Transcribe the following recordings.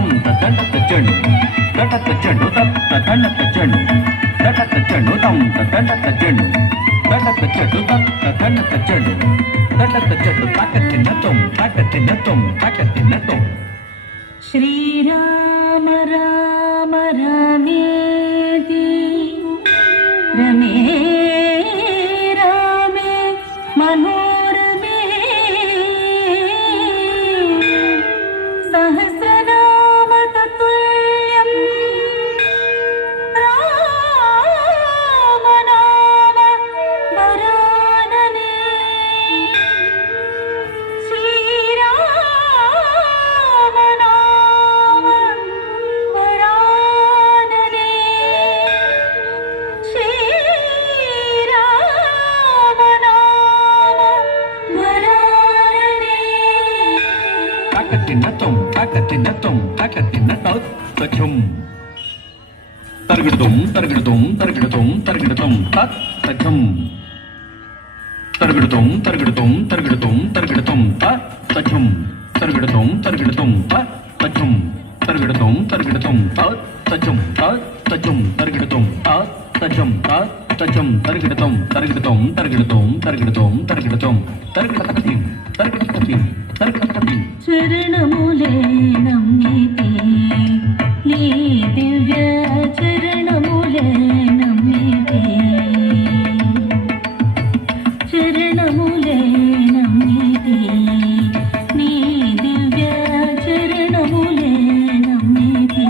తమ్ తండ చెండు తట చెండు తట తండ చెండు తట చెండు తమ్ తండ చెండు తట చెండు తట తండ చెండు తట చెండు తాకతిన తుమ్ శ్రీరామ రామ రామేతి రమే రామే మనోరమే సహస్రనామ తతుల్యం రామ నామ వరాననే శ్రీరామ నామ వరాననే శ్రీరామ నామ వరాననే తాకతిన తచ్చం తరగడుతుం తచ్చం తరగడుతుం తచ్చం తరగడుతుం తచ్చం తరగడుతుం తచ్చం తరగడుతుం తచ్చం తరగడుతుం తచ్చం తరగడుతుం తరగడుతుం చరణములే నమ్మితే నీ దివ్య చరణములే నమ్మితే చరణములే నమ్మితే నీ దివ్య చరణములే నమ్మితే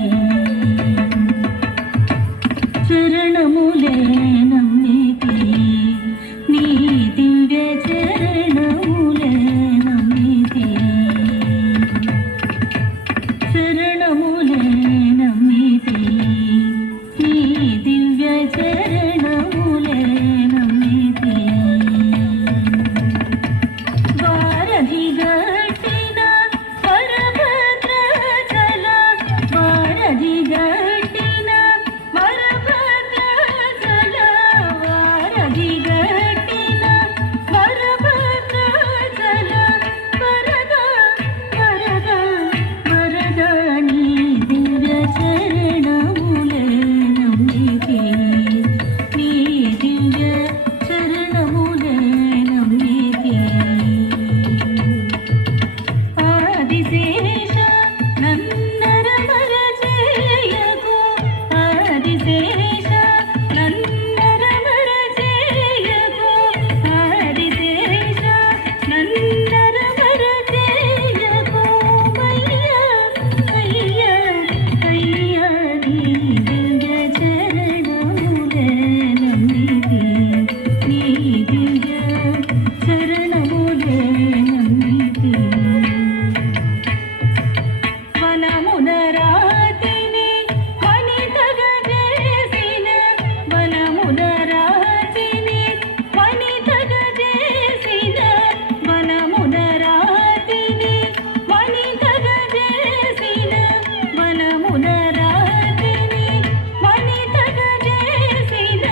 చరణములే నమ్మితే నీ దివ్య చరణములే నమ్మితే చరణములే నమ్మితే నీ దివ్య చరణములే నమ్మితే వారధి గట్టిన వరభద్రచల వారధి గట్టిన వరభద్రచల వారధి గట్టిన వరభద్రచల వరద వరద వరద నీ దివ్య చరణములే నమ్మితే నీ దివ్య చరణములే నమ్మితే ఆదిశేష నన్నరమర చేయకు ఆదిశేష నన్నరమర చేయకు ఆదిశేష నన్నరమర చేయకు అయ్య నీ దివ్య చరణములే నమ్మితే నీ దివ్య చరణములే నమ్మితే వనమున రాతిని వనితగ చేసిన వనమున రాతిని వనితగ చేసిన వనమున రాతిని వనితగ చేసిన వనమున రాతిని వనితగ చేసిన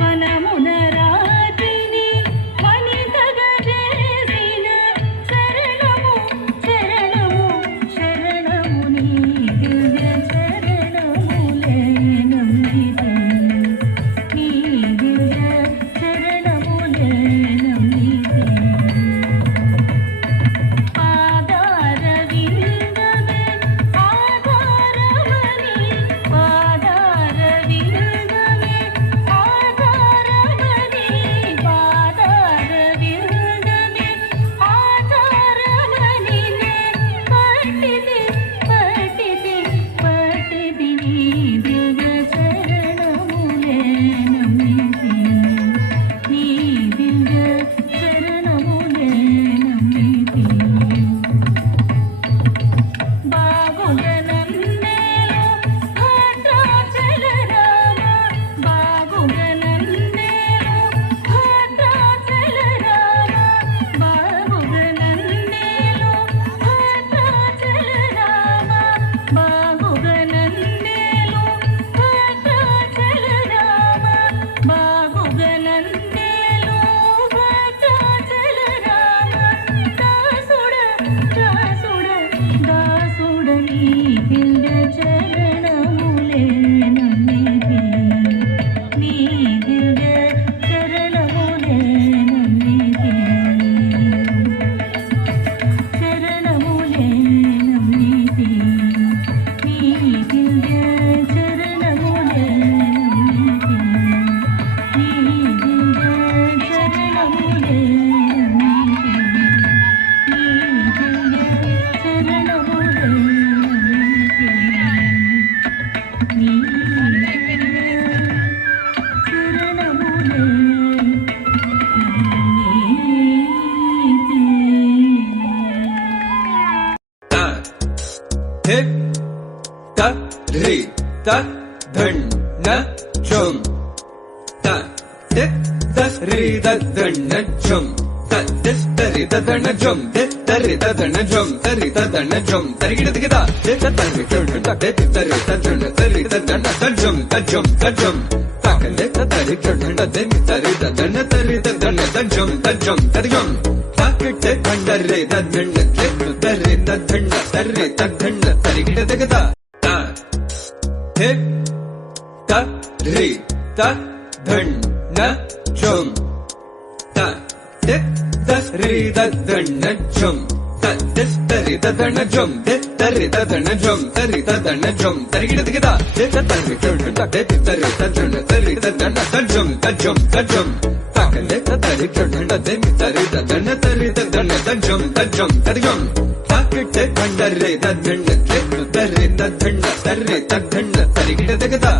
వనమున రాతిని వనితగ చేసిన శరణము శరణము శరణము నీ దివ్య చరణములే నమ్మితే నీ దివ్య చరణములే నమ్మితే పాదార విందమే ఆధారమని పాదార విందమే ఆధారమని పాదార విందమే ఆధారమని పట్టిది పట్టిది పట్టిది నీ దివ్య చరణములే నమ్మితే నీ దివ్య చరణములే నమ్మితే బాగుగనన్నేలో భద్రాచల రామ బాగుగనన్నేలో భద్రాచల రామ బాగుగనన్నేలో భద్రాచల రామ బాగుగనన్నేలో భద్రాచల రామ బాగుగనన్నేలో భద్రాచల రామ దాసుడ దాసుడ దాసుడ నీ దివ్య చరణములే నమ్మితి నీ దివ్య చరణములే నమ్మితి చరణములే నమ్మితి నీ దివ్య చరణములే నమ్మితి నీ దివ్య చరణములే నమ్మితి hip ta ri ta dhan na chum ta hip ta ri ta dhan na chum ta this ta ri ta dhan na chum this ta ri ta dhan na chum ta ri ta dhan na chum ta ri ta kita this ta ri ta dhan ta this ta ri ta dhan ta ri ta dhan na ta chum ta chum ta chum ta ka le ta ri ta dhan ta this ta ri ta dhan ta ri ta dhan ta chum ta chum ta chum ta kitte dhan re ta dhan ta ri ta dhan ta ri ta dhan ta ri ta kita ta hip ta ri ta dhan na chum ta hip ta ri ta dhan na chum ta this ta ri ta dhan na chum this ta ri ta dhan na chum ta ri ta dhan na chum ta ri kita kita this ta ri ta dhan ta this ta ri ta dhan ta ri ta dhan ta chum ta chum ta chum ta ka le ta ri ta dhan ta this ta ri ta dhan ta ri ta dhan ta chum ta chum ta chum ta kitte dhan re ta dhan ta ri ta dhan ta ri ta dhan ta ri kita kita